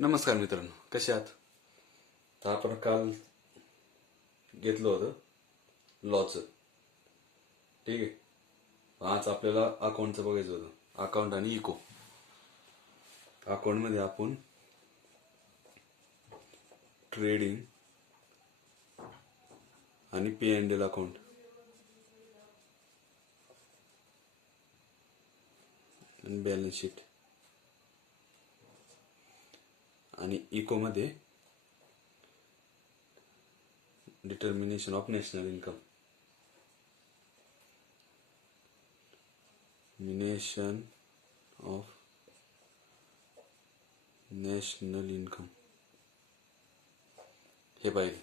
नमस्कार मित्रांनो, कसे आहात? तर आपण काल घेतलं होतं लॉचं. ठीक आहे. आज आपल्याला अकाउंटचं बघायचं होतं. अकाउंट आणि इको. अकाउंटमध्ये आपण ट्रेडिंग आणि पी एंड एल अकाउंट आणि बॅलन्स शीट आणि इकोमध्ये डिटर्मिनेशन ऑफ नॅशनल इन्कम. मिनेशन ऑफ नॅशनल इन्कम हे पाहिजे.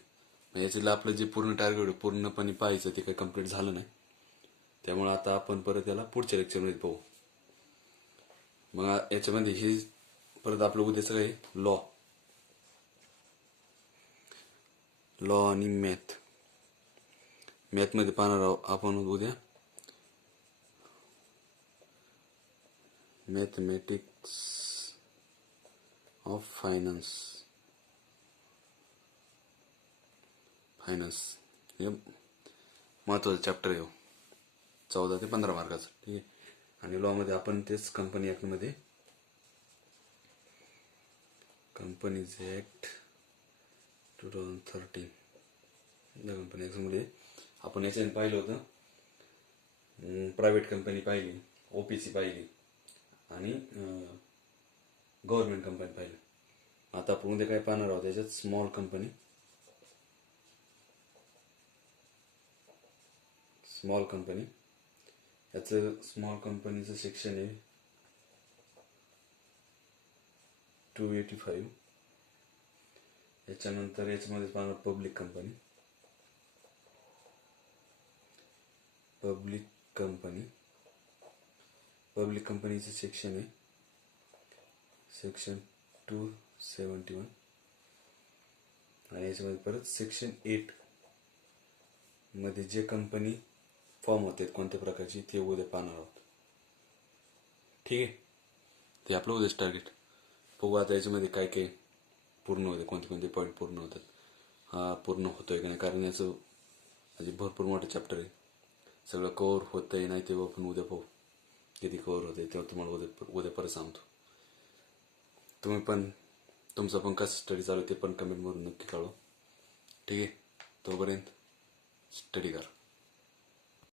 याच्यातलं आपलं जे पूर्ण टार्गेट पूर्णपणे पाहायचं ते काही कम्प्लीट झालं नाही. त्यामुळे आता आपण परत याला पुढच्या लेक्चरमध्ये पाहू. मग याच्यामध्ये हे परत आपलं उद्याचं काही लॉ आणि मॅथमध्ये पाहणार आहोत आपण उद्या मॅथमॅटिक्स ऑफ फायनान्स हे महत्वाचं चॅप्टर आहे. 14 ते 15 मार्काचं. ठीक आहे. आणि लॉमध्ये आपण तेच कंपनी ॲक्टमध्ये कंपनीज ॲक्ट 2013 या कंपनी ॲक्टमध्ये आपण याच्याने पाहिलं होतं. प्रायव्हेट कंपनी पाहिली, OPC पाहिली आणि गव्हर्नमेंट कंपनी पाहिली. आता आपण उद्या काय पाहणार आहोत त्याच्यात स्मॉल कंपनी याचं स्मॉल कंपनीचं सेक्शन आहे 285. याच्यानंतर याच्यामध्ये पाहणार पब्लिक कंपनीचं सेक्शन आहे सेक्शन 271 आणि याच्यामध्ये परत सेक्शन 8 मध्ये जे कंपनी फॉर्म होते कोणत्या प्रकारची ते उद्या पाहणार आहोत. ठीक आहे. ते आपलं उद्याच टार्गेट. बघू आता याच्यामध्ये काय काय पूर्ण होते, कोणते पॉईंट पूर्ण होतात, हा पूर्ण होतोय का नाही. कारण याचं म्हणजे भरपूर मोठं चॅप्टर आहे. सगळं कव्हर होतंय नाही तेव्हा आपण उद्या पाहू किती कव्हर होते. तेव्हा तुम्हाला उद्या परत सांगतो. तुम्ही पण तुमचा पण कसं स्टडी चालू ते पण कमेंटमधून नक्की कळवा. ठीक आहे. तोपर्यंत स्टडी करा.